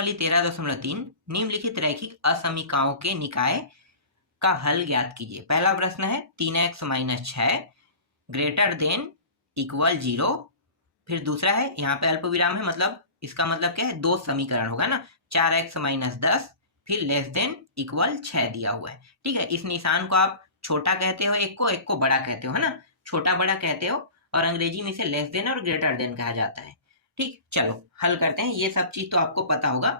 प्रश्नावली 13.3 निम्नलिखित रैखिक असमीकाओं के निकाय का हल ज्ञात कीजिए। पहला प्रश्न है 3x - 6 ग्रेटर देन इक्वल 0। फिर दूसरा है, यहाँ पे अल्प विराम है, मतलब इसका मतलब क्या है, दो समीकरण होगा ना, 4x - 10 फिर लेस देन इक्वल 6 दिया हुआ है। ठीक है, इस निशान को आप छोटा कहते हो, एक को बड़ा कहते हो, है ना, छोटा बड़ा कहते हो, और अंग्रेजी में इसे लेस देन और ग्रेटर देन कहा जाता है। ठीक, चलो हल करते हैं। ये सब चीज तो आपको पता होगा।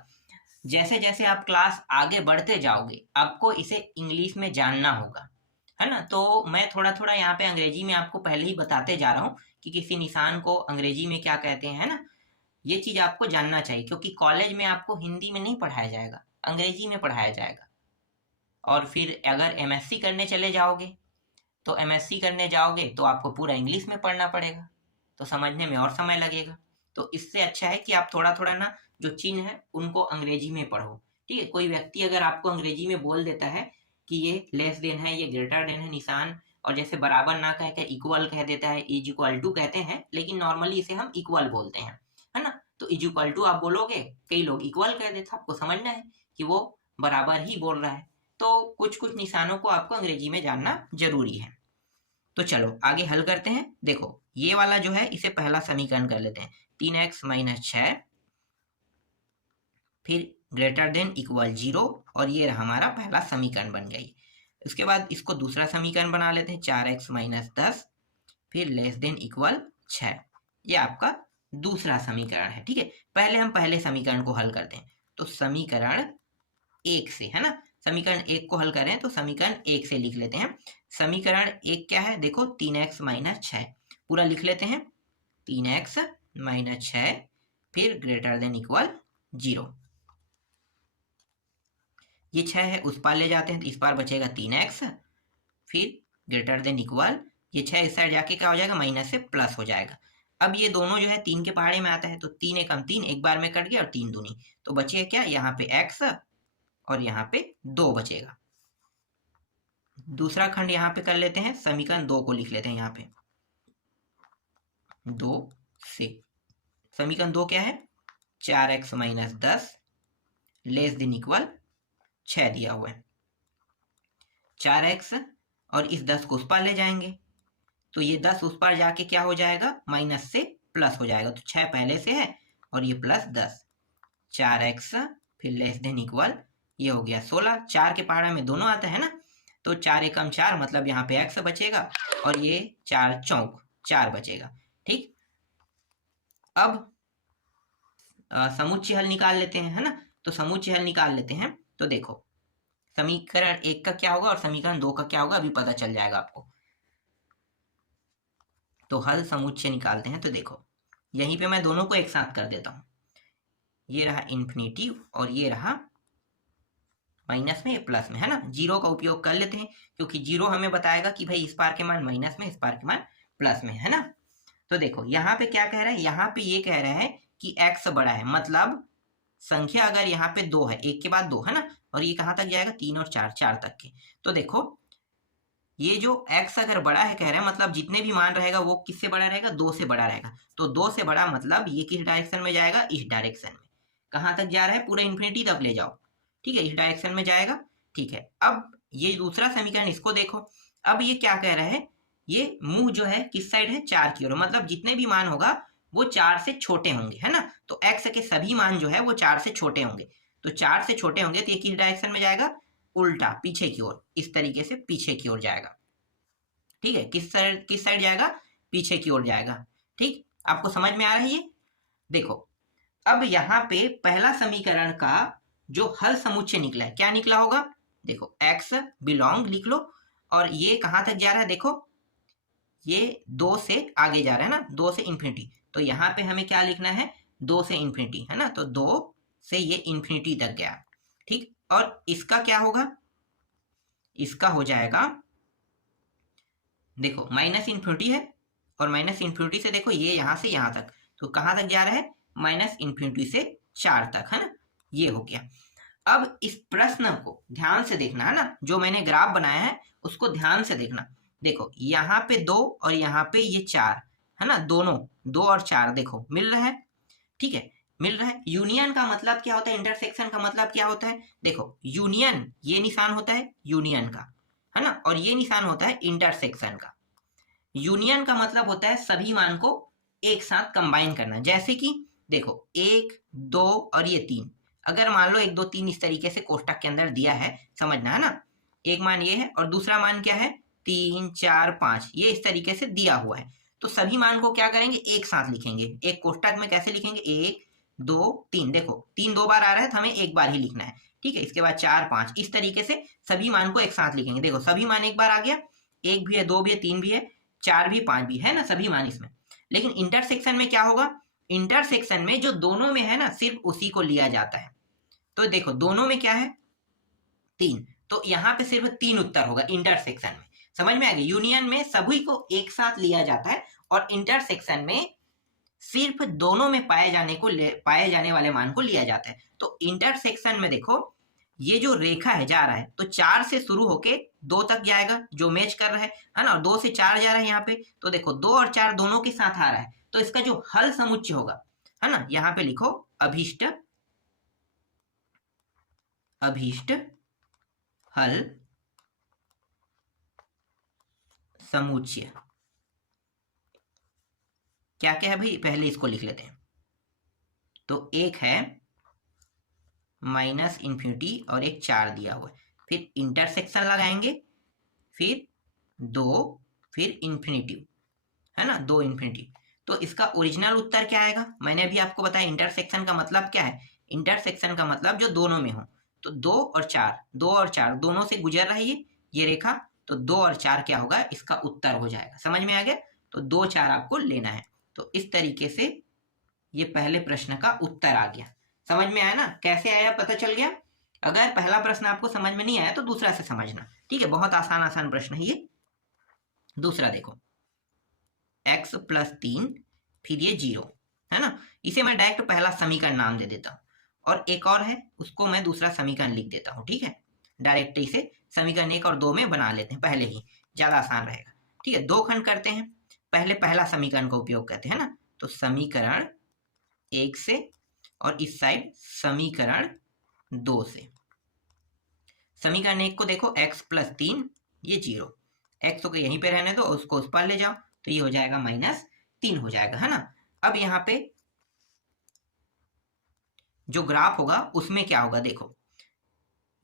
जैसे जैसे आप क्लास आगे बढ़ते जाओगे आपको इसे इंग्लिश में जानना होगा, है ना। तो मैं थोड़ा थोड़ा यहाँ पे अंग्रेजी में आपको पहले ही बताते जा रहा हूँ कि किसी निशान को अंग्रेजी में क्या कहते हैं, है ना। ये चीज आपको जानना चाहिए, क्योंकि कॉलेज में आपको हिंदी में नहीं पढ़ाया जाएगा, अंग्रेजी में पढ़ाया जाएगा। और फिर अगर एमएससी करने चले जाओगे तो एमएससी करने जाओगे तो आपको पूरा इंग्लिश में पढ़ना पड़ेगा, तो समझने में और समय लगेगा। तो इससे अच्छा है कि आप थोड़ा थोड़ा ना जो चिन्ह है उनको अंग्रेजी में पढ़ो। ठीक है, कोई व्यक्ति अगर आपको अंग्रेजी में बोल देता है कि ये लेस देन है, ये ग्रेटर देन है निशान, और जैसे बराबर ना कह के इक्वल कह देता है, इज इक्वल टू कहते हैं, लेकिन नॉर्मली इसे हम इक्वल बोलते हैं, है ना। तो इज इक्वल टू आप बोलोगे, कई लोग इक्वल कह देते, आपको समझना है कि वो बराबर ही बोल रहा है। तो कुछ कुछ निशानों को आपको अंग्रेजी में जानना जरूरी है। तो चलो आगे हल करते हैं। देखो ये वाला जो है इसे पहला समीकरण कर लेते हैं, 3x - 6 फिर ग्रेटर देन इक्वल 0, और ये हमारा पहला समीकरण बन गई। उसके बाद इसको दूसरा समीकरण बना लेते हैं, 4x - 10 फिर लेस देन इक्वल 6। ये आपका दूसरा समीकरण है। ठीक है, पहले हम पहले समीकरण को हल करते हैं। तो समीकरण 1 से, है ना, समीकरण 1 को हल करें तो समीकरण 1 से लिख लेते हैं। समीकरण 1 क्या है, देखो 3x - 6 पूरा लिख लेते हैं, 3x - 6 फिर ग्रेटर देन इक्वल 0। ये 6 है, उस पार ले जाते हैं तो इस पार बचेगा 3x फिर ग्रेटर देन इक्वल, ये 6 इस साइड जाके क्या हो जाएगा, माइनस से प्लस हो जाएगा। अब ये दोनों जो है 3 के पहाड़े में आता है, तो 3 एकम 3 एक बार में कट गया, और 3 दूनी, तो बचे क्या, यहाँ पे x और यहाँ पे 2 बचेगा। दूसरा खंड यहाँ पे कर लेते हैं, समीकरण 2 को लिख लेते हैं यहाँ पे 2 से। समीकरण 2 क्या है, 4x - 10 लेस देन इक्वल 6 दिया हुआ है। 4x और इस 10 को उस पार ले जाएंगे, तो ये 10 उस पार जाके क्या हो जाएगा, माइनस से प्लस हो जाएगा। तो 6 पहले से है और ये प्लस 10, 4x फिर लेस देन इक्वल, ये हो गया 16। 4 के पहाड़ा में दोनों आता है ना, तो 4 एकम 4 मतलब यहाँ पे x बचेगा, और ये 4 चौक 4 बचेगा। ठीक, अब समुच्चय हल निकाल लेते हैं, है ना। तो समुच्चय हल निकाल लेते हैं। तो देखो समीकरण 1 का क्या होगा और समीकरण 2 का क्या होगा, अभी पता चल जाएगा आपको। तो हल समुच्चय निकालते हैं। तो देखो यहीं पे मैं दोनों को एक साथ कर देता हूँ, ये रहा इन्फिनिटी और ये रहा माइनस में, प्लस में, है ना। जीरो का उपयोग कर लेते हैं, क्योंकि जीरो हमें बताएगा कि भाई इस पार के मान माइनस में, इस पार के मान प्लस में, है ना। तो देखो यहाँ पे क्या कह रहा है, यहाँ पे ये कह रहा है कि x बड़ा है, मतलब संख्या अगर यहाँ पे 2 है, एक के बाद 2, है ना, और ये कहाँ तक जाएगा, 3 और 4, 4 तक के। तो देखो ये जो x अगर बड़ा है कह रहा है, मतलब जितने भी मान रहेगा वो किससे बड़ा रहेगा, 2 से बड़ा रहेगा। तो 2 से बड़ा मतलब ये किस डायरेक्शन में जाएगा, इस डायरेक्शन में। कहाँ तक जा रहा है, पूरा इन्फिनिटी तक ले जाओ। ठीक है, इस डायरेक्शन में जाएगा। ठीक है, अब ये दूसरा समीकरण, इसको देखो। अब ये क्या कह रहा है, ये मुंह जो है किस साइड है, 4 की ओर, मतलब जितने भी मान होगा वो 4 से छोटे होंगे, है ना। तो x के सभी मान जो है वो 4 से छोटे होंगे। तो 4 से छोटे होंगे तो ये किस डायरेक्शन में जाएगा, उल्टा पीछे की ओर, इस तरीके से पीछे की ओर जाएगा। ठीक है, किस साइड जाएगा, पीछे की ओर जाएगा। ठीक, आपको समझ में आ रहा है ये। देखो अब यहाँ पे पहला समीकरण का जो हल समुच्चय निकला है, क्या निकला होगा, देखो x बिलोंग लिख लो, और ये कहाँ तक जा रहा है, देखो ये 2 से आगे जा रहा है ना, 2 से इन्फिनिटी। तो यहाँ पे हमें क्या लिखना है, 2 से इन्फिनिटी, है ना। तो 2 से ये इन्फिनिटी तक गया। ठीक, और इसका क्या होगा, इसका हो जाएगा, देखो माइनस इन्फिनिटी है, और माइनस इन्फिनिटी से देखो ये यहाँ से यहाँ तक, तो कहाँ तक जा रहा है, माइनस इन्फिनिटी से 4 तक, है ना। ये हो गया। अब इस प्रश्न को ध्यान से देखना, है ना, जो मैंने ग्राफ बनाया है उसको ध्यान से देखना। देखो यहाँ पे 2 और यहाँ पे ये 4, है ना, दोनों 2 और 4 देखो मिल रहा है। ठीक है, मिल रहा है। यूनियन का मतलब क्या होता है, इंटरसेक्शन का मतलब क्या होता है, देखो यूनियन ये निशान होता है यूनियन का, है ना, और ये निशान होता है इंटरसेक्शन का। यूनियन का मतलब होता है सभी मान को एक साथ कंबाइन करना, जैसे कि देखो 1 2 और ये 3, अगर मान लो 1 2 3 इस तरीके से कोष्टक के अंदर दिया है, समझना है ना, एक मान ये है और दूसरा मान क्या है 3 4 5, ये इस तरीके से दिया हुआ है। तो सभी मान को क्या करेंगे, एक साथ लिखेंगे एक कोष्टक में। कैसे लिखेंगे, 1 2 3, देखो 3 2 बार आ रहा है तो हमें एक बार ही लिखना है, ठीक है। इसके बाद 4 5, इस तरीके से सभी मान को एक साथ लिखेंगे। देखो सभी मान एक बार आ गया, 1 भी है 2 भी है 3 भी है 4 भी 5 भी है ना, सभी मान इसमें। लेकिन इंटरसेक्शन में क्या होगा, इंटरसेक्शन में जो दोनों में है ना सिर्फ उसी को लिया जाता है। तो देखो दोनों में क्या है 3, तो यहाँ पे सिर्फ 3 उत्तर होगा इंटरसेक्शन में। समझ में आ गया, यूनियन में सभी को एक साथ लिया जाता है और इंटरसेक्शन में सिर्फ दोनों में पाए जाने वाले मान को लिया जाता है। तो इंटरसेक्शन में देखो ये जो रेखा है जा रहा है तो 4 से शुरू होके 2 तक जाएगा जो मैच कर रहा है ना, और 2 से 4 जा रहा है यहाँ पे, तो देखो 2 और 4 दोनों के साथ आ रहा है, तो इसका जो हल समुच्चय होगा, है ना, यहाँ पे लिखो अभीष्ट हल समुच्चय। क्या क्या है भाई, पहले इसको लिख लेते हैं। तो एक है माइनस इन्फिनिटी और एक 4 दिया हुआ है, फिर इंटरसेक्शन लगाएंगे, फिर 2, फिर इन्फिनिटी, है ना, 2 इन्फिनिटी। तो इसका ओरिजिनल उत्तर क्या आएगा, मैंने अभी आपको बताया इंटरसेक्शन का मतलब क्या है, इंटरसेक्शन का मतलब जो दोनों में हो। तो 2 और 4 दोनों से गुजर रही है ये रेखा, तो 2 और 4 क्या होगा, इसका उत्तर हो जाएगा। समझ में आ गया, तो 2 4 आपको लेना है। तो इस तरीके से ये पहले प्रश्न का उत्तर आ गया। समझ में आया ना, कैसे आया पता चल गया। अगर पहला प्रश्न आपको समझ में नहीं आया तो दूसरा से समझना, ठीक है, बहुत आसान आसान प्रश्न है ये। दूसरा देखो x + 3 फिर ये 0, है ना, इसे मैं डायरेक्ट पहला समीकरण नाम दे देता हूँ, और एक और है उसको मैं दूसरा समीकरण लिख देता हूँ, ठीक है। डायरेक्ट इसे समीकरण 1 और 2 में बना लेते हैं पहले ही, ज्यादा आसान रहेगा, ठीक है। 2 खंड करते हैं, पहले पहला समीकरण का उपयोग करते हैं ना, तो समीकरण 1 से और इस साइड समीकरण 2 से। समीकरण 1 को देखो x + 3 ये 0, x को यहीं पे रहने दो, उसको उस पर ले जाओ, तो ये हो जाएगा -3 हो जाएगा, है ना। अब यहाँ पे जो ग्राफ होगा उसमें क्या होगा, देखो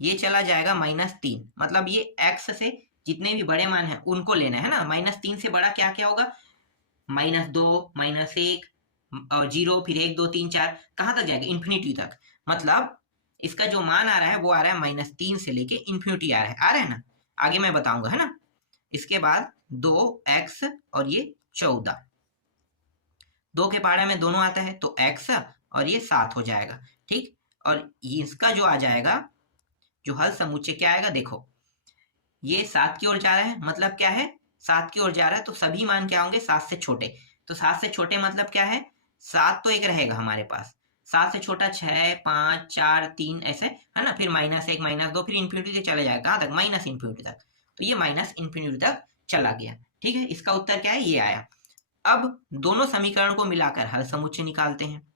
ये चला जाएगा -3, मतलब ये x से जितने भी बड़े मान हैं उनको लेना है ना। -3 से बड़ा क्या क्या होगा, -2 -1 और 0, फिर 1 2 3 4, कहाँ तक जाएगा, इन्फिनिटी तक। मतलब इसका जो मान आ रहा है वो आ रहा है -3 से लेके इन्फिनिटी आ रहा है ना, आगे मैं बताऊंगा, है ना। इसके बाद 2x और ये 14, 2 के पहाड़े में दोनों आता है तो x और ये 7 हो जाएगा, ठीक। और इसका जो आ जाएगा जो हल समुच्चय क्या आएगा, देखो ये 7 की ओर जा रहा है, मतलब क्या है 7 की ओर जा रहा है, तो सभी मान क्या होंगे 7 से छोटे। तो 7 से छोटे मतलब क्या है, 7 तो एक रहेगा हमारे पास, 7 से छोटा 6 5 4 3 ऐसे, है ना, फिर -1 -2, फिर इन्फिनिटी तक चला जाएगा, कहाँ तक, -इन्फिनिटी तक। तो ये -इन्फिनिटी तक चला गया, ठीक है। इसका उत्तर क्या है, ये आया। अब दोनों समीकरण को मिलाकर हल समुच्चय निकालते हैं,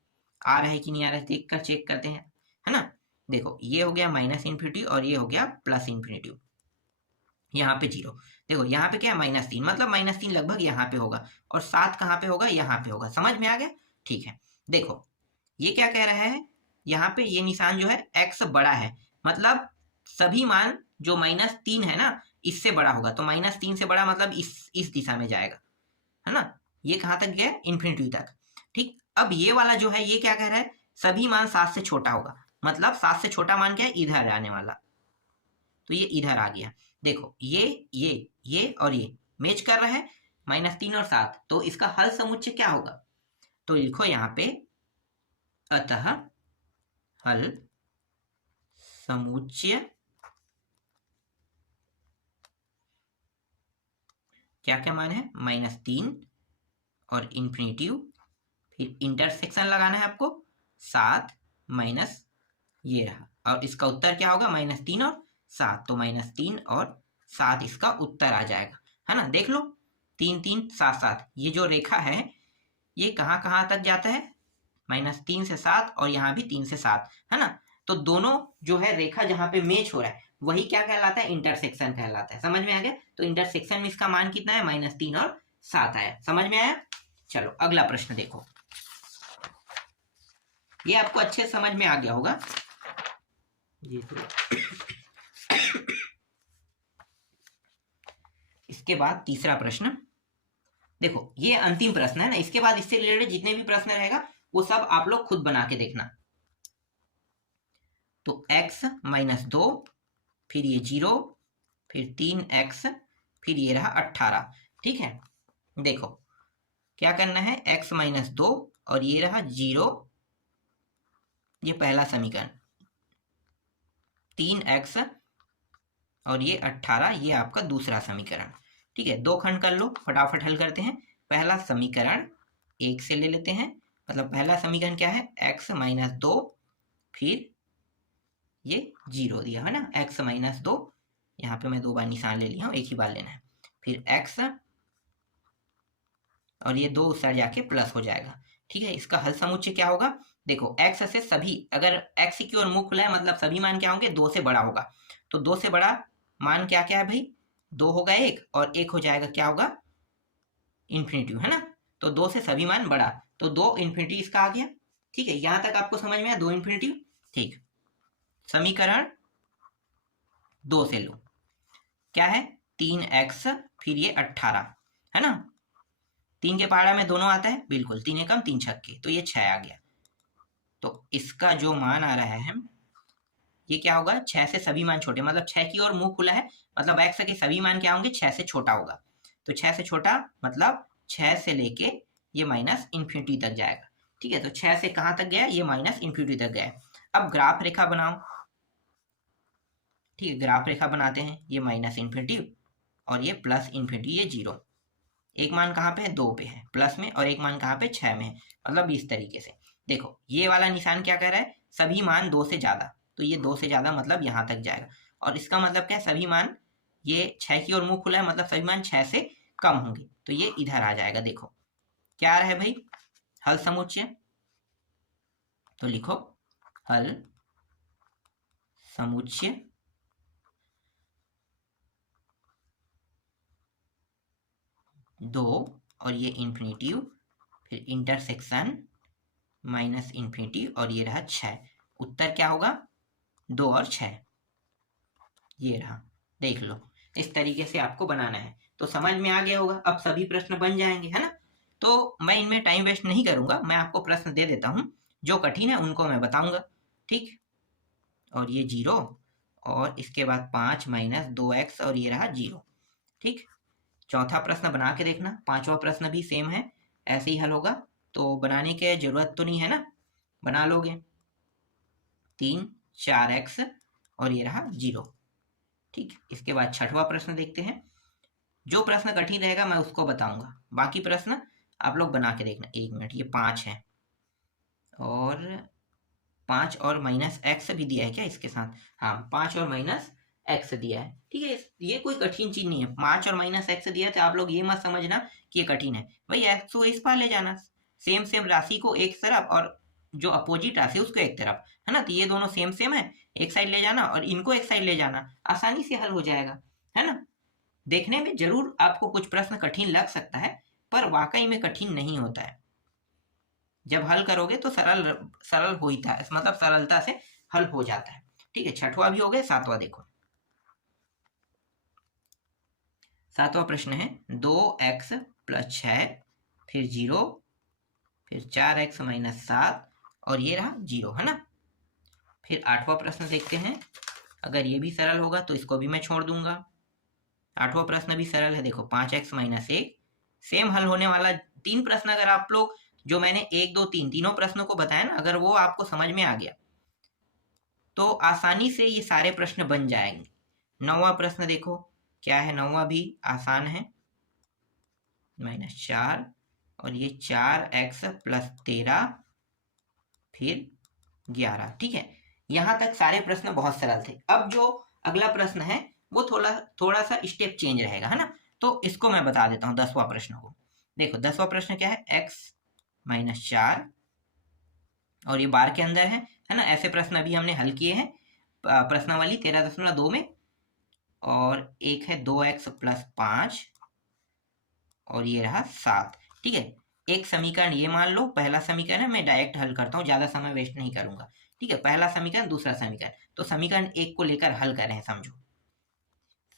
आ रहा है कि नहीं आ रहा है देख कर चेक करते हैं, है ना। देखो ये हो गया -इन्फिनिटी और ये हो गया +इन्फिनिटी, यहाँ पे 0, देखो यहाँ पे क्या है -3, मतलब -3 लगभग यहाँ पे होगा, और 7 कहाँ पे होगा, यहाँ पे होगा। समझ में आ गया, ठीक है। देखो ये क्या कह रहा है, यहाँ पे ये निशान जो है x बड़ा है, मतलब सभी मान जो -3 है ना इससे बड़ा होगा, तो -3 से बड़ा मतलब इस दिशा में जाएगा, है ना। ये कहाँ तक गया, इन्फिनिटी तक, ठीक। अब ये वाला जो है ये क्या कह रहा है, सभी मान 7 से छोटा होगा, मतलब 7 से छोटा मान क्या है, इधर आने वाला, तो ये इधर आ गया। देखो ये और ये मैच कर रहा है, -3 और 7, तो इसका हल समुच्चय क्या होगा, तो लिखो यहाँ पे अतः हल समुच्चय क्या क्या मान है, -3 और इन्फिनिटी, फिर इंटरसेक्शन लगाना है आपको 7 माइनस ये रहा, और इसका उत्तर क्या होगा, -3 और 7, तो -3 और 7 इसका उत्तर आ जाएगा, है ना। देख लो 3 3 7 7, ये जो रेखा है ये कहाँ कहाँ तक जाता है, -3 से 7 और यहाँ भी 3 से 7, है ना। तो दोनों जो है रेखा जहाँ पे मैच हो रहा है वही क्या कहलाता है, इंटरसेक्शन कहलाता है। समझ में आ गया। तो इंटरसेक्शन में इसका मान कितना है, -3 और 7 आया। समझ में आया। चलो अगला प्रश्न देखो, ये आपको अच्छे समझ में आ गया होगा ये तो। इसके बाद तीसरा प्रश्न देखो, ये अंतिम प्रश्न है ना, इसके बाद इससे रिलेटेड जितने भी प्रश्न रहेगा वो सब आप लोग खुद बना के देखना। तो x - 2, फिर ये 0, फिर 3x, फिर ये रहा 18। ठीक है, देखो क्या करना है, x - 2 और ये रहा 0, ये पहला समीकरण, 3x और ये 18, ये आपका दूसरा समीकरण। ठीक है, दो खंड कर लो, फटाफट हल करते हैं। पहला समीकरण 1 से ले लेते हैं, मतलब पहला समीकरण क्या है, x - 2, फिर ये 0 दिया है ना, x - 2, यहाँ पे मैं 2 बार निशान ले लिया हूँ, एक ही बार लेना है, फिर x और ये 2 उस साइड जाके प्लस हो जाएगा। ठीक है, इसका हल समुच्चय क्या होगा, देखो x से सभी, अगर x की ओर मुख खुला है मतलब सभी मान क्या होंगे, 2 से बड़ा होगा। तो 2 से बड़ा मान क्या क्या है भाई, 2 होगा 1 और 1 हो जाएगा, क्या होगा, इन्फिनिटी, है ना। तो 2 से सभी मान बड़ा, तो 2 इन्फिनिटी इसका आ गया। ठीक है, यहां तक आपको समझ में आया, 2 इन्फिनिटी। ठीक, समीकरण 2 से लो, क्या है, 3x, फिर ये 18, है ना। 3 के पहाड़ा में दोनों आता है, बिल्कुल, 3 एकम 3 छक्के, तो ये 6 आ गया। तो इसका जो मान आ रहा है ये क्या होगा, 6 से सभी मान छोटे, मतलब 6 की ओर मुंह खुला है, मतलब x के सभी मान क्या होंगे, 6 से छोटा होगा। तो 6 से छोटा मतलब 6 से लेके ये -इन्फिनिटी तक जाएगा। ठीक है, तो 6 से कहाँ तक गया, ये -इन्फिनिटी तक गया। अब ग्राफ रेखा बनाओ। ठीक है, ग्राफ रेखा बनाते हैं, ये -इन्फिनिटी और ये +इन्फिनिटी, ये 0। एक मान कहाँ पे है, 2 पे है प्लस में, और एक मान कहाँ पे, 6 में है। मतलब इस तरीके से देखो, ये वाला निशान क्या कह रहा है, सभी मान 2 से ज्यादा, तो ये 2 से ज्यादा मतलब यहाँ तक जाएगा। और इसका मतलब क्या है, सभी मान, ये 6 की ओर मुंह खुला है मतलब सभी मान 6 से कम होंगे, तो ये इधर आ जाएगा। देखो क्या आ रहा है भाई, हल समुच्चय, तो लिखो हल समुच्चय 2 और ये इन्फिनिटी, फिर इंटरसेक्शन -इन्फिनिटी और ये रहा 6। उत्तर क्या होगा, 2 और 6, ये रहा। देख लो, इस तरीके से आपको बनाना है। तो समझ में आ गया होगा, अब सभी प्रश्न बन जाएंगे, है ना। तो मैं इनमें टाइम वेस्ट नहीं करूंगा, मैं आपको प्रश्न दे देता हूं, जो कठिन है उनको मैं बताऊंगा। ठीक, और ये 0 और इसके बाद 5 - 2x और ये रहा 0। ठीक, चौथा प्रश्न बना के देखना, पांचवा प्रश्न भी सेम है, ऐसे ही हल होगा। तो बनाने की जरूरत तो नहीं है ना, बना लोगे। 3 4x और ये रहा 0। ठीक, इसके बाद छठवां प्रश्न देखते हैं। जो प्रश्न कठिन रहेगा मैं उसको बताऊंगा, बाकी प्रश्न आप लोग बना के देखना। 1 मिनट, ये 5 है और 5 और -x भी दिया है क्या इसके साथ, हाँ 5 और -x दिया है। ठीक है, ये कोई कठिन चीज नहीं है, 5 और -x दिया है, तो आप लोग ये मत समझना कि ये कठिन है भाई। x को इस पार ले जाना, सेम सेम राशि को एक तरफ और जो अपोजिट राशि उसको एक तरफ, है ना। तो ये दोनों सेम सेम है, एक साइड ले जाना और इनको एक साइड ले जाना, आसानी से हल हो जाएगा, है ना। देखने में जरूर आपको कुछ प्रश्न कठिन लग सकता है, पर वाकई में कठिन नहीं होता है। जब हल करोगे तो सरल होता है, मतलब सरलता से हल हो जाता है। ठीक है, छठवां भी हो गया, सातवां देखो। सातवां प्रश्न है 2x + 6, फिर 0, फिर 4x - 7 और ये रहा 0, है ना। फिर आठवां प्रश्न देखते हैं, अगर ये भी सरल होगा तो इसको भी मैं छोड़ दूंगा। आठवां प्रश्न भी सरल है, देखो 5x - 1, सेम हल होने वाला। 3 प्रश्न अगर आप लोग, जो मैंने 1 2 3 तीनों प्रश्नों को बताया ना, अगर वो आपको समझ में आ गया तो आसानी से ये सारे प्रश्न बन जाएंगे। 9वां प्रश्न देखो, क्या है, 9वां भी आसान है, -4 और ये 4x + 13 फिर 11। ठीक है, यहां तक सारे प्रश्न बहुत सरल थे। अब जो अगला प्रश्न है वो थोड़ा सा स्टेप चेंज रहेगा, है ना। तो इसको मैं बता देता हूँ 10वां प्रश्न को। देखो 10वां प्रश्न क्या है, x - 4 और ये बार के अंदर है ना। ऐसे प्रश्न अभी हमने हल किए हैं प्रश्नावली 13.2 में। और एक है 2x + 5 और ये रहा 7। ठीक है, एक समीकरण ये मान लो, पहला समीकरण है, मैं डायरेक्ट हल करता हूँ, ज्यादा समय वेस्ट नहीं करूंगा। ठीक है, पहला समीकरण, दूसरा समीकरण। तो समीकरण 1 को लेकर हल कर रहे हैं, समझो।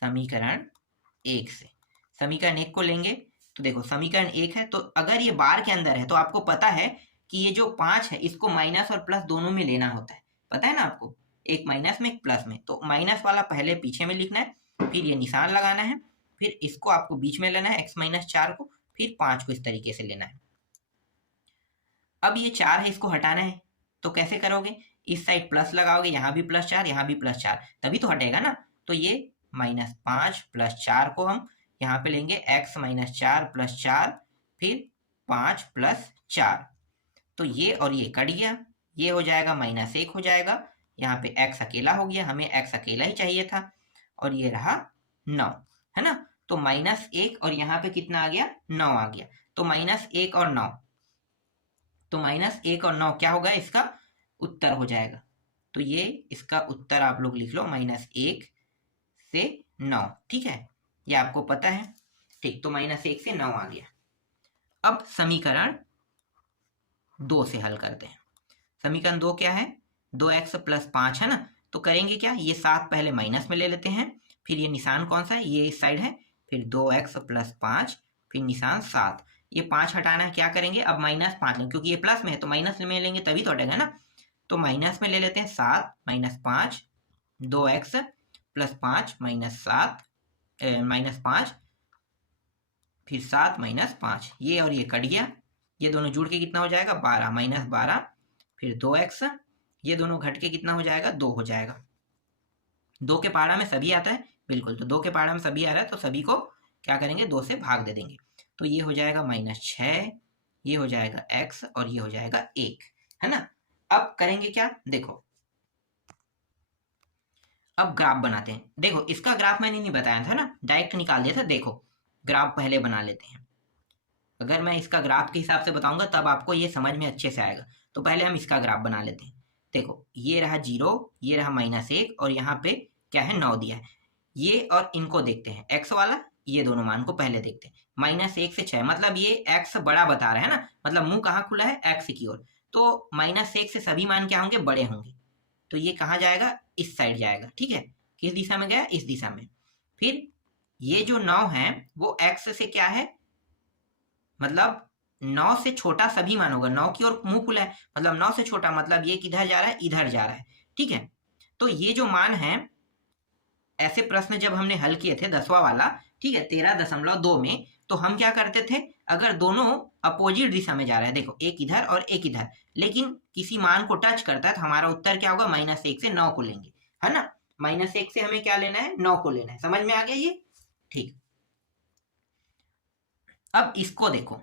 समीकरण 1 से समीकरण 1 को लेंगे तो देखो समीकरण 1 है, तो अगर ये बार के अंदर है तो आपको पता है कि ये जो 5 है इसको माइनस और प्लस दोनों में लेना होता है, पता है ना आपको, एक माइनस में एक प्लस में। तो माइनस वाला पहले पीछे में लिखना है, फिर ये निशान लगाना है, फिर इसको आपको बीच में लेना है x-4 को, फिर 5 को इस तरीके से लेना है। अब ये 4 है, इसको हटाना है, तो कैसे करोगे, इस साइड प्लस लगाओगे, यहाँ भी +4 यहाँ भी +4, तभी तो हटेगा ना। तो ये -5 + 4 को हम यहाँ पे लेंगे x-4 + 4, फिर 5 + 4। तो ये और ये कट गया, ये हो जाएगा -1 हो जाएगा, यहाँ पे x अकेला हो गया, हमें x अकेला ही चाहिए था, और ये रहा 9, है ना। तो -1 और यहाँ पे कितना आ गया, 9 आ गया। तो -1 और 9, तो -1 और 9 क्या होगा, इसका उत्तर हो जाएगा। तो ये इसका उत्तर आप लोग लिख लो, -1 से 9। ठीक है, ये आपको पता है। ठीक, तो -1 से 9 आ गया। अब समीकरण 2 से हल करते हैं। समीकरण 2 क्या है, 2x + 5 है ना। तो करेंगे क्या, ये 7 पहले माइनस में ले लेते हैं, फिर ये निशान कौन सा है, ये इस साइड है, फिर 2x + 5, फिर निशान 7। ये 5 हटाना है, क्या करेंगे, अब -5 लेंगे, क्योंकि ये प्लस में है तो माइनस में लेंगे तभी तो हटेगा ना। तो माइनस में ले लेते हैं 7 - 5, 2x + 5 - 7 -5, फिर 7 - 5, ये और ये कट गया, ये दोनों जुड़ के कितना हो जाएगा, 12 - 12, फिर 2x, ये दोनों घट के कितना हो जाएगा, 2 हो जाएगा। 2 के पहाड़ा में सभी आता है, बिल्कुल, तो 2 के पहाड़ा में सभी आ रहा है, तो सभी को क्या करेंगे, 2 से भाग दे देंगे। तो ये हो जाएगा -6, ये हो जाएगा x, और ये हो जाएगा 1, है ना। अब करेंगे क्या, देखो अब ग्राफ बनाते हैं। देखो इसका ग्राफ मैंने नहीं बताया था ना, डायरेक्ट निकाल दिया था। देखो ग्राफ पहले बना लेते हैं, अगर मैं इसका ग्राफ के हिसाब से बताऊंगा तब आपको ये समझ में अच्छे से आएगा। तो पहले हम इसका ग्राफ बना लेते हैं। देखो ये रहा 0, ये रहा -1, और यहाँ पे क्या है, 9 दिया है। ये और इनको देखते हैं, x वाला, ये दोनों मान को पहले देखते हैं। -1 से 6, मतलब ये x बड़ा बता रहा है ना, मतलब मुंह कहाँ खुला है, x की ओर। तो -1 से सभी मान क्या होंगे, बड़े होंगे। तो ये कहाँ जाएगा, इस साइड जाएगा। ठीक है, किस दिशा में गया, इस दिशा में। फिर ये जो 9 है वो x से क्या है, मतलब 9 से छोटा सभी मान होगा, 9 की ओर मुंह खुला है, मतलब 9 से छोटा, मतलब ये किधर जा रहा है, इधर जा रहा है। ठीक है, तो ये जो मान है, ऐसे प्रश्न जब हमने हल किए थे 10वां वाला, ठीक है, 13.2 में, तो हम क्या करते थे, अगर दोनों अपोजिट दिशा में जा रहे हैं, देखो एक इधर और एक इधर, लेकिन किसी मान को टच करता है, तो हमारा उत्तर क्या होगा, -1 से 9 को लेंगे, है ना। -1 से हमें क्या लेना है, 9 को लेना है। समझ में आ गया ये, ठीक। अब इसको देखो,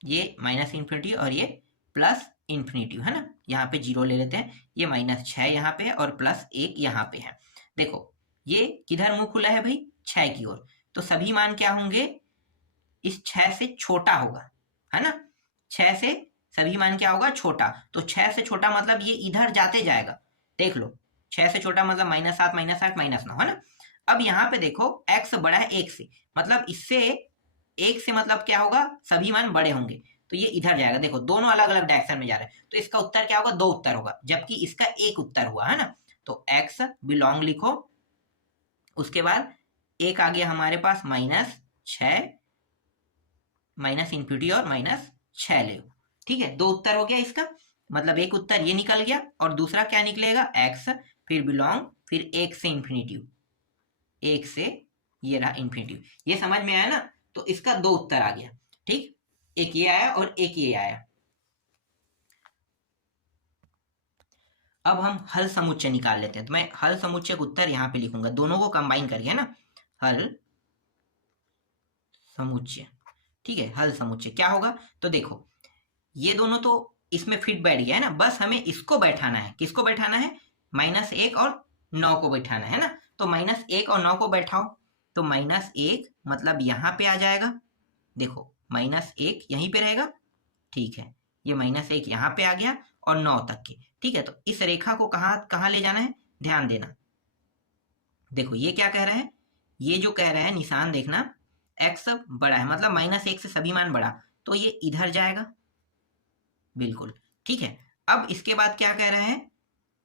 ये -∞ और ये +∞, है ना। यहाँ पे 0 ले लेते हैं, ये -6 यहाँ पे है और +1 यहाँ पे है। देखो ये किधर मुंह खुला है भाई, 6 की ओर, तो सभी मान क्या होंगे, इस 6 से छोटा होगा, है ना। 6 से सभी मान क्या होगा, छोटा। तो 6 से छोटा मतलब ये इधर जाते जाएगा, देख लो, 6 से छोटा मतलब -7 -8 -9, है ना। अब यहाँ पे देखो x बड़ा है 1 से, मतलब इससे 1 से मतलब क्या होगा, सभी मान बड़े होंगे, तो ये इधर जाएगा। देखो दोनों अलग अलग डायरेक्शन में जा रहे हैं, तो इसका उत्तर क्या होगा, 2 उत्तर होगा, जबकि इसका 1 उत्तर हुआ, है ना। तो x बिलोंग लिखो, उसके बाद एक आ गया हमारे पास -6, -∞ और -6 ले। ठीक है, 2 उत्तर हो गया इसका, मतलब एक उत्तर ये निकल गया, और दूसरा क्या निकलेगा, x, फिर बिलोंग, फिर 1 से ∞, 1 से ये रहा ∞। ये समझ में आया ना, तो इसका 2 उत्तर आ गया। ठीक, एक ये आया और एक ये आया। अब हम हल समुच्चय निकाल लेते हैं, तो मैं हल समुच्चय का उत्तर यहाँ पे लिखूंगा, दोनों को कंबाइन करके, है ना, हल समुच्चय। ठीक है, हल समुच्चय क्या होगा, तो देखो ये दोनों तो इसमें फिट बैठ गया है ना, बस हमें इसको बैठाना है। किसको बैठाना है, -1 और 9 को बैठाना है ना। तो -1 और 9 को बैठाओ, तो -1 मतलब यहाँ पे आ जाएगा, देखो -1 यहीं पे रहेगा, ठीक है, ये -1 यहाँ पे आ गया और 9 तक के, ठीक है। तो इस रेखा को कहाँ ले जाना है, ध्यान देना। देखो ये क्या कह रहा है, ये जो कह रहा है निशान देखना, x बड़ा है मतलब -1 से सभी मान बड़ा, तो ये इधर जाएगा, बिल्कुल, ठीक है। अब इसके बाद क्या कह रहा है,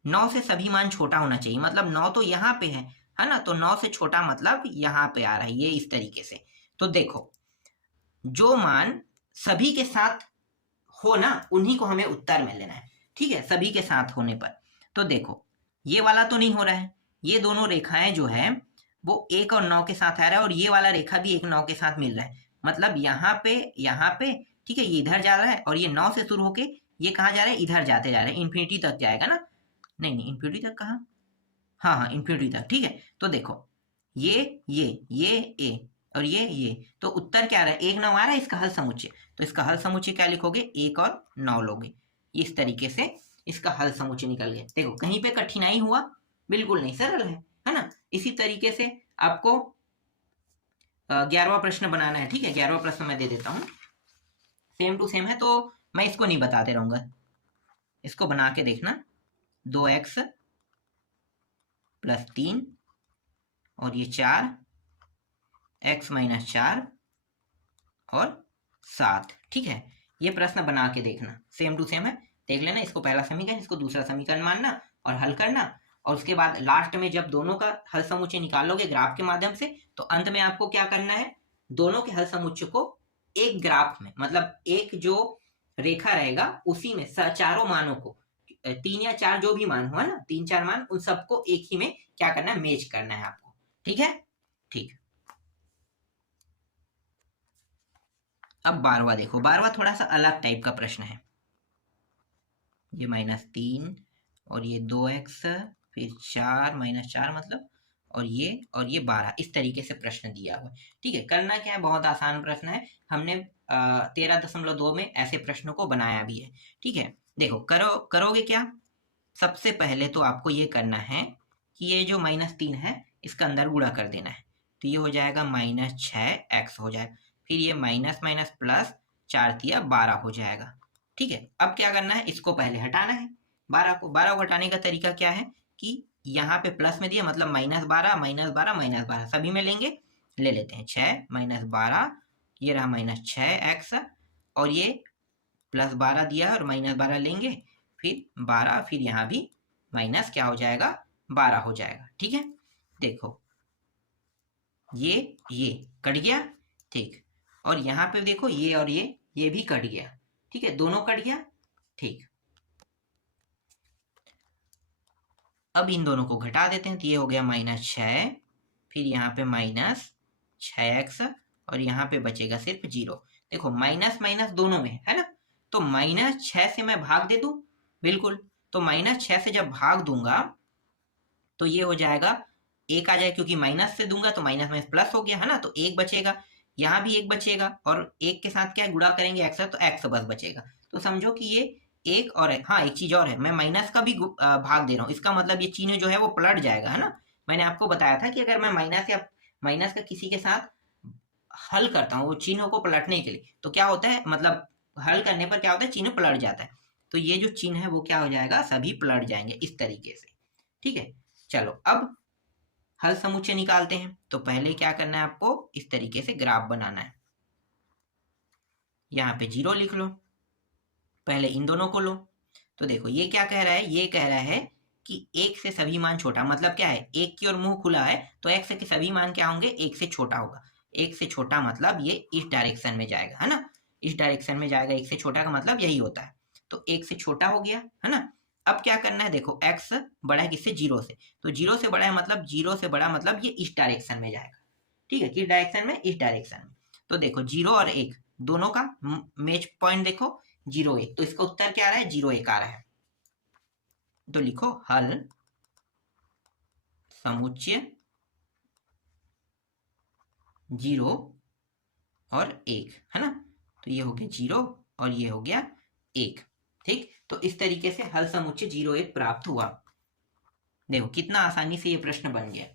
9 से सभी मान छोटा होना चाहिए, मतलब 9 तो यहाँ पे है ना, तो 9 से छोटा मतलब यहाँ पे आ रहा है, ये इस तरीके से। तो देखो जो मान सभी के साथ हो ना, उन्हीं को हमें उत्तर में लेना है, ठीक है, सभी के साथ होने पर। तो देखो ये वाला तो नहीं हो रहा है, ये दोनों रेखाएं जो है वो 1 और 9 के साथ आ रहा है, और ये वाला रेखा भी 1 9 के साथ मिल रहा है, मतलब यहाँ पे, ठीक है, ये इधर जा रहा है, और ये 9 से शुरू होके ये कहाँ जा रहा है, इधर जाते जा रहे हैं, इन्फिनिटी तक जाएगा ना, नहीं इन्फिनिटी तक कहाँ, हाँ इन्फिनिटी तक, ठीक है। तो देखो ये और ये, तो उत्तर क्या आ रहा है, 1 9 आ रहा है, इसका हल समुच्चय, तो इसका हल समुच्चय क्या लिखोगे, 1 और 9 लोगे, इस तरीके से इसका हल समुच्चय निकल गया। देखो कहीं पे कठिनाई हुआ, बिल्कुल नहीं, सरल है ना। इसी तरीके से आपको 11वां प्रश्न बनाना है, ठीक है। 11वां प्रश्न मैं दे देता हूँ, सेम टू सेम है, तो मैं इसको नहीं बताते रहूंगा, इसको बना के देखना। 2x + 3 और ये 4, x - 4 और 7, ठीक है। ये प्रश्न बना के देखना, सेम टू सेम है, देख लेना। इसको पहला समीकरण, इसको दूसरा समीकरण मानना और हल करना, और उसके बाद लास्ट में जब दोनों का हल समुच्चय निकालोगे ग्राफ के माध्यम से, तो अंत में आपको क्या करना है, दोनों के हल समुच्चय को एक ग्राफ में, मतलब एक जो रेखा रहेगा उसी में चारों मानों को, 3 या 4 जो भी मान हुआ ना, 3 4 मान, उन सबको एक ही में क्या करना है, मैच करना है आपको, ठीक है। ठीक, अब 12वां देखो, 12वां थोड़ा सा अलग टाइप का प्रश्न है। ये -3 और ये 2x फिर 4 -4 मतलब, और ये 12, इस तरीके से प्रश्न दिया हुआ है, ठीक है। करना क्या है, बहुत आसान प्रश्न है, हमने 13.2 में ऐसे प्रश्नों को बनाया भी है, ठीक है। देखो करोगे क्या, सबसे पहले तो आपको ये करना है कि ये जो -3 है इसका अंदर गुणा कर देना है, तो ये हो जाएगा -6x हो जाएगा, फिर ये माइनस माइनस प्लस 4 तिया 12 हो जाएगा, ठीक है। अब क्या करना है, इसको पहले हटाना है, 12 को हटाने का तरीका क्या है कि यहाँ पे प्लस में दिया, मतलब -12 -12 -12 सभी में लेंगे, ले लेते हैं 6 - 12, ये रहा -6x, और ये +12 दिया है और -12 लेंगे, फिर 12, फिर यहाँ भी माइनस क्या हो जाएगा, 12 हो जाएगा, ठीक है। देखो ये कट गया, ठीक, और यहाँ पे देखो ये और ये भी कट गया, ठीक है, दोनों कट गया, ठीक। अब इन दोनों को घटा देते हैं, तो ये हो गया -6, फिर यहाँ पे -6x, और यहाँ पे बचेगा सिर्फ 0। देखो माइनस माइनस दोनों में है ना, तो -6 से मैं भाग दे दूं, बिल्कुल, तो -6 से जब भाग दूंगा तो ये हो जाएगा 1 आ जाए, क्योंकि माइनस से दूंगा तो माइनस माइनस प्लस हो गया है ना, तो 1 बचेगा, यहाँ भी 1 बचेगा, और 1 के साथ क्या गुणा करेंगे x, तो x बस बचेगा। तो समझो कि ये 1 और हाँ, एक चीज और है, मैं माइनस का भी भाग दे रहा हूँ, इसका मतलब ये चिन्ह जो है वो पलट जाएगा, है ना। मैंने आपको बताया था कि अगर मैं माइनस का किसी के साथ हल करता हूँ वो चिन्ह को पलटने के लिए, तो क्या होता है, मतलब हल करने पर क्या होता है, चिन्ह पलट जाता है, तो ये जो चिन्ह है वो क्या हो जाएगा, सभी पलट जाएंगे इस तरीके से, ठीक है। चलो अब हल समुच्चय निकालते हैं, तो पहले क्या करना है, आपको इस तरीके से ग्राफ बनाना है, यहाँ पे 0 लिख लो, पहले इन दोनों को लो। तो देखो ये क्या कह रहा है, ये कह रहा है कि 1 से सभी मान छोटा, मतलब क्या है, 1 की ओर मुंह खुला है, तो x के सभी मान क्या होंगे, 1 से छोटा होगा, 1 से छोटा मतलब ये इस डायरेक्शन में जाएगा, है ना, इस डायरेक्शन में जाएगा, 1 से छोटा का मतलब यही होता है, तो 1 से छोटा हो गया, है ना। अब क्या करना है, देखो x बड़ा है किससे, 0 से, तो 0 से बड़ा है मतलब 0 से बड़ा मतलब ये इस डायरेक्शन में जाएगा, ठीक है, किस डायरेक्शन में, इस डायरेक्शन में। तो देखो 0 और 1 दोनों का मैच पॉइंट देखो 0 1, तो इसका उत्तर क्या आ रहा है, 0 1 आ रहा है, तो लिखो हल समुच्चय 0 और 1, है ना, तो ये हो गया 0 और ये हो गया 1, ठीक। तो इस तरीके से हल समुच्चय 0 1 प्राप्त हुआ। देखो कितना आसानी से ये प्रश्न बन गया,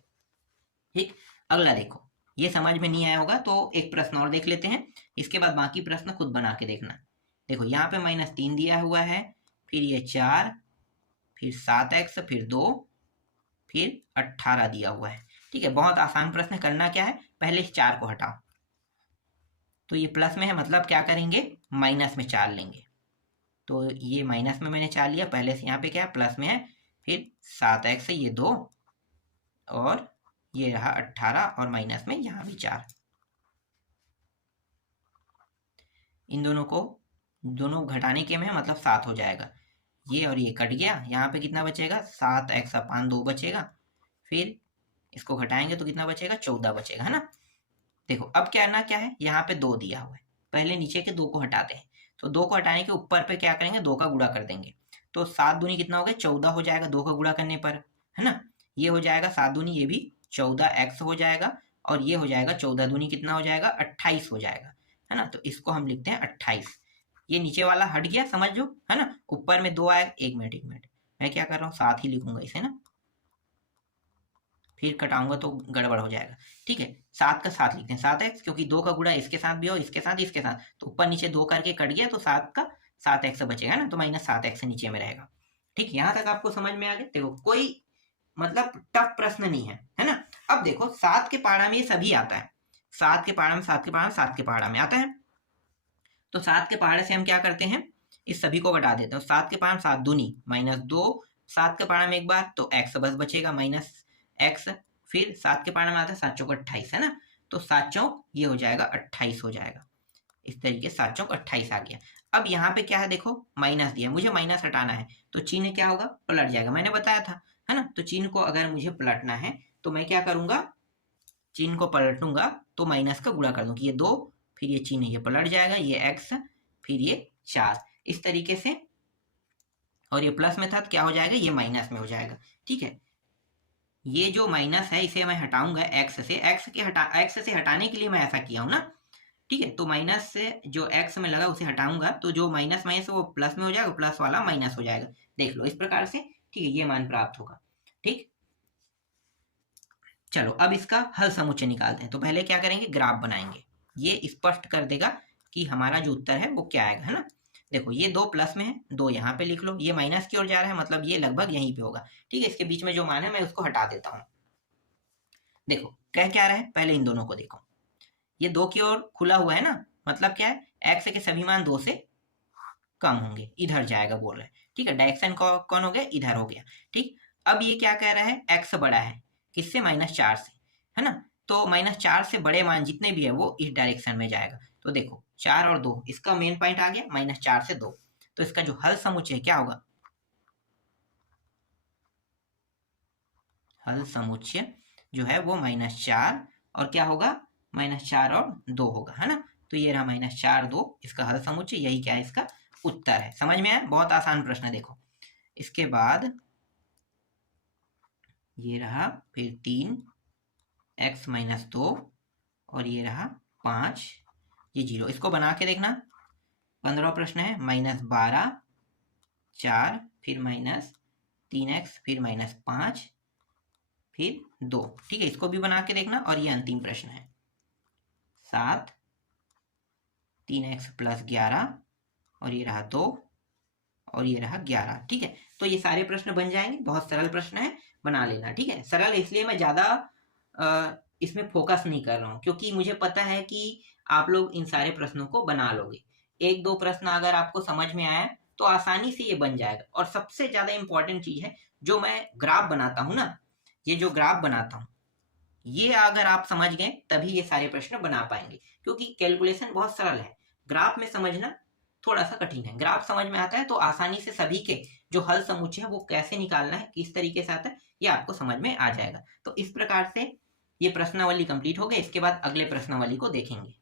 ठीक। अगला देखो, ये समझ में नहीं आया होगा तो एक प्रश्न और देख लेते हैं, इसके बाद बाकी प्रश्न खुद बना के देखना। देखो यहाँ पे -3 दिया हुआ है, फिर ये 4, फिर 7x, फिर 2, फिर 18 दिया हुआ है। ठीक है, बहुत आसान प्रश्न है। करना क्या है, पहले इस 4 को हटाओ, तो ये प्लस में है, मतलब क्या करेंगे, माइनस में 4 लेंगे। तो ये माइनस में मैंने 4 लिया, पहले से यहाँ पे क्या है, प्लस में है, फिर 7x, ये 2, और ये रहा 18, और माइनस में यहाँ भी 4। इन दोनों को दोनों घटाने के में मतलब 7 हो जाएगा। ये और ये कट गया, यहाँ पे कितना बचेगा, 7x 5 2 बचेगा, फिर इसको घटाएंगे तो कितना बचेगा, 14 बचेगा, है ना। देखो अब करना क्या है, यहाँ पे 2 दिया हुआ है, पहले नीचे के 2 को हटाते हैं। तो 2 को हटाने के ऊपर पे क्या करेंगे, 2 का गुणा कर देंगे। तो 7 दूनी कितना हो गया, 14 हो जाएगा 2 का गुणा करने पर, है ना। ये हो जाएगा 7 दूनी, ये भी 14x हो जाएगा, और ये हो जाएगा 14 दूनी कितना हो जाएगा, 28 हो जाएगा, है ना। तो इसको हम लिखते हैं 28। ये नीचे वाला हट गया, समझ लो, है ना। ऊपर में 2 आएगा, एक मिनट मैं क्या कर रहा हूँ, 7 ही लिखूंगा इसे ना, फिर कटाऊंगा तो गड़बड़ हो जाएगा। ठीक है, 7 का 7 लिखते हैं, 7x, क्योंकि 2 का गुणा इसके साथ भी हो, इसके साथ, इसके साथ, तो ऊपर नीचे 2 करके कट गया, तो 7 का 7x बचेगा ना, तो -7x नीचे में रहेगा। ठीक, यहाँ तक आपको समझ में आ गया। देखो कोई मतलब टफ प्रश्न नहीं है, है ना। अब देखो 7 के पहाड़ा में ये सभी आता है, 7 के पहाड़ा में, 7 के पहाड़ा में, 7 के पहाड़ा में आता है। तो 7 के पहाड़े से हम क्या करते हैं, इस सभी को घटा देते हैं। 7 के पहाड़ा में 7 दूनी -2, 7 के पहाड़ा में एक बार, तो x बस बचेगा -x, फिर 7 के पहाड़ा में आता है 7 चौक 28, है ना। तो 7 चौक ये हो जाएगा 28 हो जाएगा, इस तरीके 7 चौक 28 आ गया। अब यहाँ पे क्या है, देखो माइनस दिया, मुझे माइनस हटाना है, तो चिन्ह क्या होगा, पलट जाएगा, मैंने बताया था, है ना। तो चिन्ह को अगर मुझे पलटना है तो मैं क्या करूंगा, चिन्ह को पलटूंगा तो माइनस का गुणा कर दूंगी, ये 2, फिर ये चिन्ह ये पलट जाएगा, ये x, फिर ये 4, इस तरीके से। और ये प्लस में था तो क्या हो जाएगा, ये माइनस में हो जाएगा। ठीक है, ये जो माइनस है इसे मैं हटाऊंगा x से, x से हटाने के लिए मैं ऐसा किया हूं ना। ठीक है, तो माइनस से जो x में लगा उसे हटाऊंगा, तो जो माइनस माइनस वो प्लस में हो जाएगा, प्लस वाला माइनस हो जाएगा। देख लो इस प्रकार से। ठीक है, ये मान प्राप्त होगा। ठीक, चलो अब इसका हल समुच्चय निकालते हैं। तो पहले क्या करेंगे, ग्राफ बनाएंगे, ये स्पष्ट कर देगा कि हमारा जो उत्तर है वो क्या आएगा, है ना। देखो ये 2 प्लस में है, 2 यहाँ पे लिख लो, ये माइनस की ओर जा रहा है, मतलब ये लगभग यहीं पे होगा। ठीक है, इसके बीच में जो मान है मैं उसको हटा देता हूँ। देखो कह क्या रहा है, पहले इन दोनों को देखो, ये 2 की ओर खुला हुआ है ना, मतलब क्या है, x के सभी मान 2 से कम होंगे, इधर जाएगा बोल रहे हैं। ठीक है, डायरेक्शन कौन हो गया, इधर हो गया। ठीक, अब ये क्या कह रहा है, x बड़ा है किससे, -4 से, है ना। तो -4 से बड़े मान जितने भी है वो इस डायरेक्शन में जाएगा। तो देखो 4 और 2, इसका मेन पॉइंट आ गया, -4 से 2, तो इसका जो हल समुच्चय क्या होगा, हल समुच्चय जो है वो -4 और क्या होगा, -4 और 2 होगा, है ना। तो ये रहा -4 2, इसका हल समुच्चय, यही क्या है, इसका उत्तर है। समझ में आया, बहुत आसान प्रश्न है। देखो इसके बाद ये रहा फिर 3x - 2, और ये रहा 5, ये 0, इसको बना के देखना। 15 प्रश्न है, -12 4, फिर -3x, फिर -5, फिर 2। ठीक है, इसको भी बना के देखना। और ये अंतिम प्रश्न है, 7 3x + 11, और ये रहा 2, और ये रहा 11। ठीक है, तो ये सारे प्रश्न बन जाएंगे, बहुत सरल प्रश्न है, बना लेना। ठीक है, सरल इसलिए मैं ज़्यादा इसमें फोकस नहीं कर रहा हूँ, क्योंकि मुझे पता है कि आप लोग इन सारे प्रश्नों को बना लोगे। 1-2 प्रश्न अगर आपको समझ में आया तो आसानी से ये बन जाएगा। और सबसे ज़्यादा इंपॉर्टेंट चीज़ है, जो मैं ग्राफ बनाता हूँ ना, ये जो ग्राफ बनाता हूँ, ये अगर आप समझ गए तभी ये सारे प्रश्न बना पाएंगे, क्योंकि कैलकुलेशन बहुत सरल है, ग्राफ में समझना थोड़ा सा कठिन है। ग्राफ समझ में आता है तो आसानी से सभी के जो हल समुच्चय है वो कैसे निकालना है, किस तरीके से आता है, ये आपको समझ में आ जाएगा। तो इस प्रकार से ये प्रश्नावली कंप्लीट हो गई। इसके बाद अगले प्रश्नावली को देखेंगे।